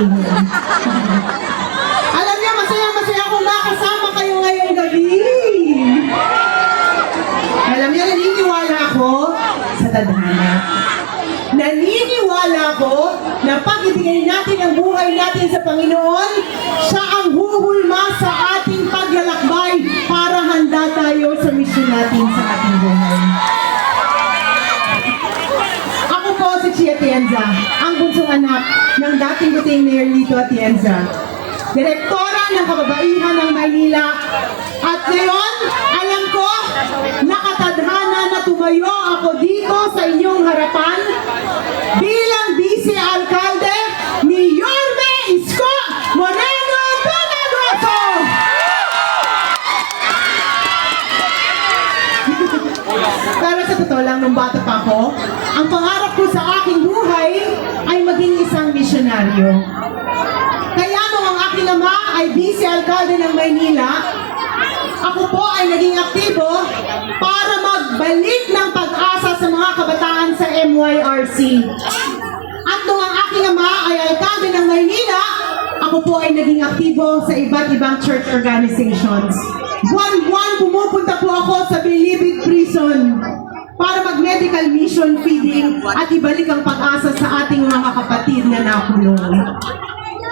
sabihin. Alam niyo, masaya akong makasama kayo ngayong gabi. Alam niyo, naniniwala ako sa tadhana. Naniniwala ako na pag ibigay natin ang buhay natin sa Panginoon, siya ang huhulma sa ating paglalakbay para handa tayo sa misyon natin sa ating buhay. Ako po si Chia Atienza, ang bunsong anak ng dating buting Mayor Lito Atienza, direktora ng kababaihan ng Maynila. At ngayon, alam ko, nakatadhana na tumayo ako dito sa inyong harapan bilang Vice Alcalde ni Yorme Isko Moreno Tumagoso. Pero sa totoo lang, nung bata pa ako, ang pangarap ko sa aking buhay ay maging isang misyonaryo. Kaya nung ang aking ama ay Vice Alcalde ng Maynila, ako po ay naging aktibo para magbalik ng pag-asa sa mga kabataan sa MYRC. At nung ang aking ama ay alkalde ng Maynila, ako po ay naging aktibo sa iba't ibang church organizations. Buwan-buwan pumupunta po ako sa Bilibid Prison para mag-medical mission feeding at ibalik ang pag-asa sa ating mga kapatid na nakulong.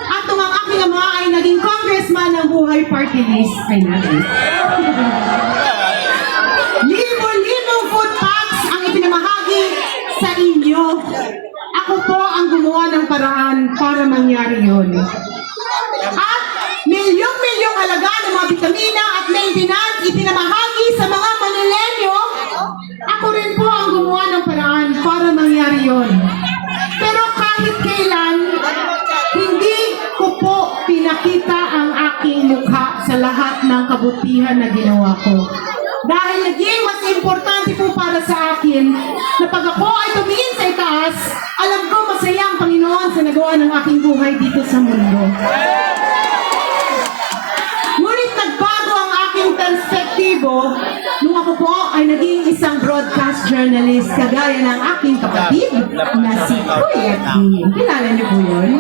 At nung ang aking ama ay naging congressman ng Buhay Party List, ay natin. Libo-libong food packs ang ipinamahagi sa inyo. Ako po ang gumawa ng paraan para mangyari yun. At milyong-milyong halaga ng mga vitamina at maintenance ipinamahagi sa mga Manilenyo. Ako rin po ang gumawa ng paraan para mangyari yun. Pero kahit kailan, hindi ko po pinakita ang aking mukha sa lahat ng kabutihan na ginawa ko. Dahil naging mas importante po para sa akin na pag ako ay tumingin sa itaas, alam ko masaya ang Panginoon sa nagawa ng aking buhay dito sa mundo. Ngunit nagbago ang aking perspektibo nung ako po ay naging isang broadcast journalist kagaya ng aking kapatid na si Kuya Kim. Kilala niyo po yun?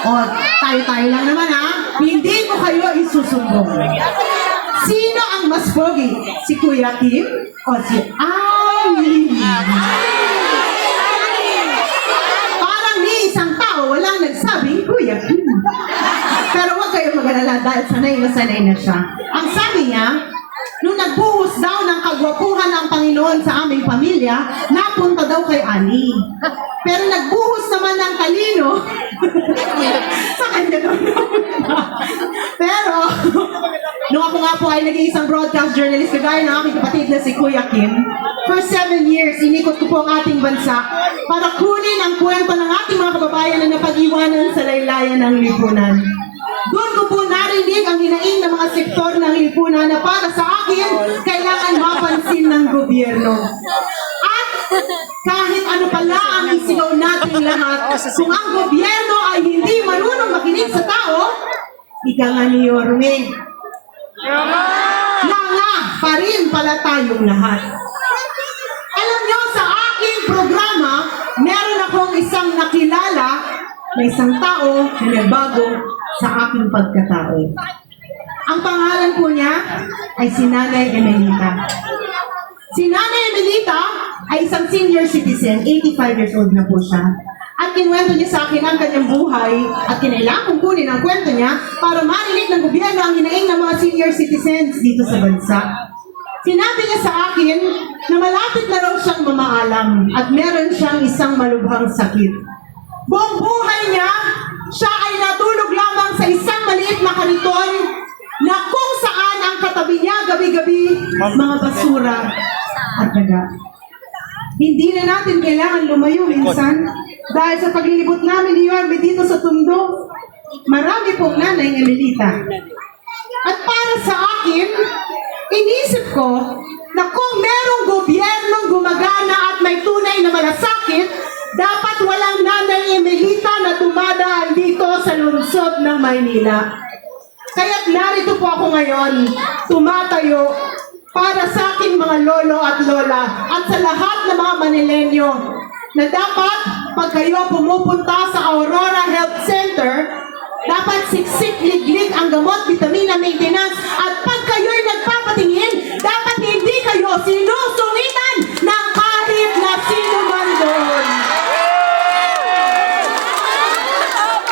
O, tayo-tayo lang naman ha. Hindi ko kayo isusumbong. Sino ang mas pogi? Si Kuya Kim o si Ali? Parang ni isang tao walang nagsabing Kuya Kim. Pero huwag kayong mag-alala dahil sanay na sanay na siya. Ang sabi niya, nung nagbuhos daw ng kagwapuhan ng Panginoon sa aming pamilya, napunta daw kay Ali. Pero nagbuhos naman ng talino sa kanya daw. Pero, nung ako nga po ay naging isang broadcast journalist, kagaya ng aking kapatid na si Kuya Kim, for 7 years, inikot ko po ang ating bansa para kunin ang kwento ng ating mga kababayan na napag-iwanan sa laylayan ng lipunan. Doon ko po narinig ang hinaing ng mga sektor ng lipunan na para sa akin, kailangan mapansin ng gobyerno. At kahit ano pala ang isigaw natin lahat, kung ang gobyerno ay hindi marunong makinig sa tao, ika nga ni Yorme, langa pa rin pala tayong lahat. Alam nyo, sa aking programa, meron akong isang nakilala na isang tao na nagbago sa aking pagkatao. Ang pangalan po niya ay si Nanay Emelita. Si Nanay Emelita ay isang senior citizen, 85 years old na po siya. At kinuwento niya sa akin ang kanyang buhay at kinailangan kong kunin ang kwento niya para marinig ng gobyerno ang hinaing ng mga senior citizens dito sa bansa. Sinabi niya sa akin na malapit na raw siyang mamaalam at meron siyang isang malubhang sakit. Buong buhay niya, siya ay natulog lamang sa isang maliit na kariton na kung saan ang katabi niya gabi-gabi mga basura at daga. Hindi na natin kailangan lumayo minsan dahil sa paglilibot namin ni Yorme dito sa Tondo, marami pong Nanay Emelita. At para sa akin, inisip ko na kung merong gobyernong gumagana at may tunay na malasakit, dapat walang Nanay Emelita na dumadaan dito sa lungsod ng Maynila. Kaya't narito po ako ngayon, tumatayo para sa aking mga lolo at lola at sa lahat ng mga Manilenyo na dapat pag kayo pumupunta sa Aurora Health Center, dapat siksik, liglig ang gamot, vitamina, maintenance, at pag kayo'y nagpapatingin, dapat hindi kayo sinusungitan ng kahit na sino man doon.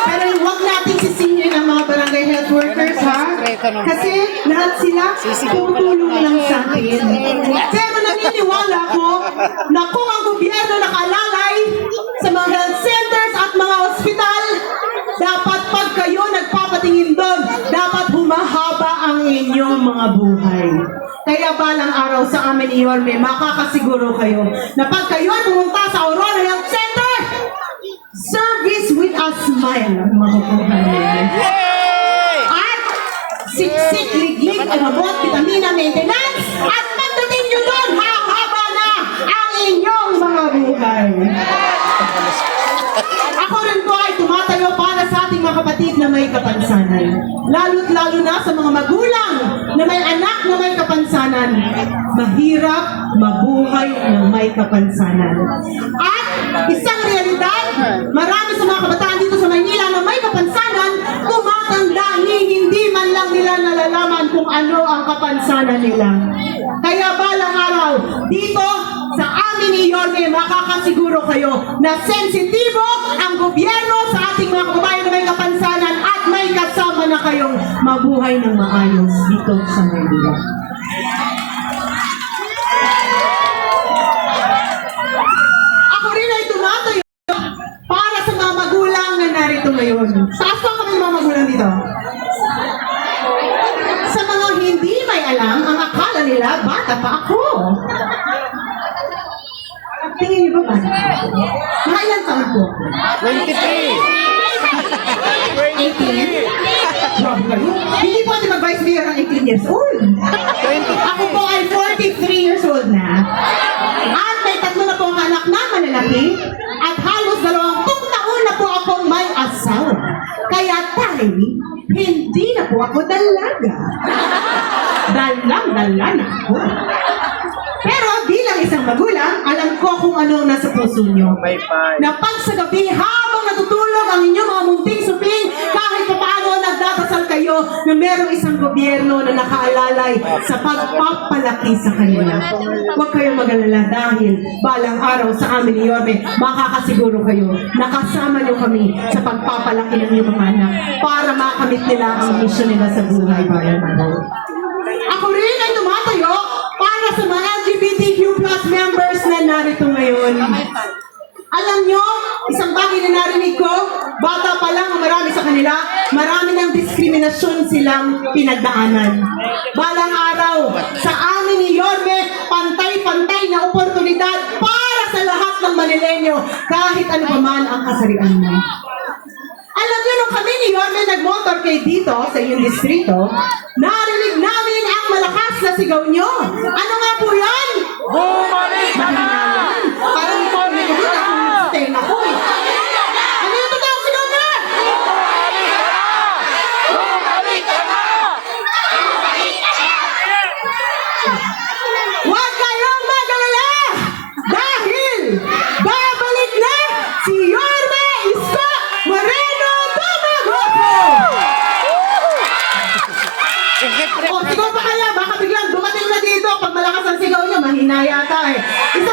Pero huwag natin sisingin ang mga barangay health workers, ha? Kasi lahat sila tumutulong lang sa atin. Pero naniniwala ko na kung ang gobyerno nakalalay sa mga health centers at mga ospital, dapat pag kayo nagpapatingin doon, dapat humahaba ang inyong mga buhay. Kaya balang araw sa amin ni Yorme, makakasiguro kayo na pag kayo ay pumunta sa Aurora Health Center, service with a smile ang makukuha ninyo. At siksik, liglig, gamot, vitamina, maintenance, at pagdating nyo doon, hahaba na ang inyong mga buhay. Ako rin po ay tumatayo para sa ating mga kapatid na may kapansanan. Lalo't lalo na sa mga magulang na may anak na may kapansanan. Mahirap mabuhay ng may kapansanan. At isang realidad, marami sa mga kabataan dito sa Maynila na may kapansanan, tumatanda hindi man lang nila nalalaman kung ano ang kapansanan nila. Kaya balang araw, dito sa amin ni Yorme, makakasiguro kayo na sensitibo ang gobyerno sa ating mga kababayan na may kapansanan at may kasama na kayong mabuhay ng maayos dito sa Maynila. Ako rin ay tumatayo para sa mga magulang na narito ngayon. Taas pa kami mga magulang dito. Sa mga hindi may alam, ang akala nila, bata pa ako. Tingin niyo ba ba? Mga ilang taon po? 23! 18? Grabe kayo. Hindi po natin mag-vice mayor ang 18 years old. Ako po ay 43 years old na. At may 3 na po ang anak na malalaki. At halos 20 taon na po akong may asawa. Kaya tayo, hindi na po ako dalaga. Dalang-dala na ako. Pero bilang isang magulang, alam ko kung ano ang nasa puso nyo. Na pag sa gabi, habang natutulog ang inyong mga munting suping, kahit paano nagdadasal kayo na merong isang gobyerno na nakaalalay sa pagpapalaki sa kanila. Huwag kayong mag-alala dahil balang araw sa amin ni Yorme, makakasiguro kayo, nakasama nyo kami sa pagpapalaki ng inyong mga anak para makamit nila ang misyon nila sa buhay balang araw. Ako rin ay tumatayo para sa mga LGBTQ plus members na narito ngayon. Alam nyo, isang bagay na narinig ko, bata pa lang ang marami sa kanila, marami ng diskriminasyon silang pinagdaanan. Balang araw, sa amin ni Yorme, pantay-pantay na oportunidad para sa lahat ng Manilenyo, kahit ano pa man ang kasarian mo. Alam nyo, nung kami ni Yorme nag-motorcade dito sa iyong distrito, narinig namin ang malakas na sigaw nyo. Ano nga po yan? Bumalik ka na! Parang ito rin ko na kung tenga ko eh. Ano yung totoong sigaw na? Bumalik ka na! Huwag kayong mag-alala! Dahil babalik na si Yorme Isko Moreno Tumagoso! O, sigaw pa kaya? Baka biglang dumating na dito. Pag malakas ang sigaw niya, mahina yata eh. Isa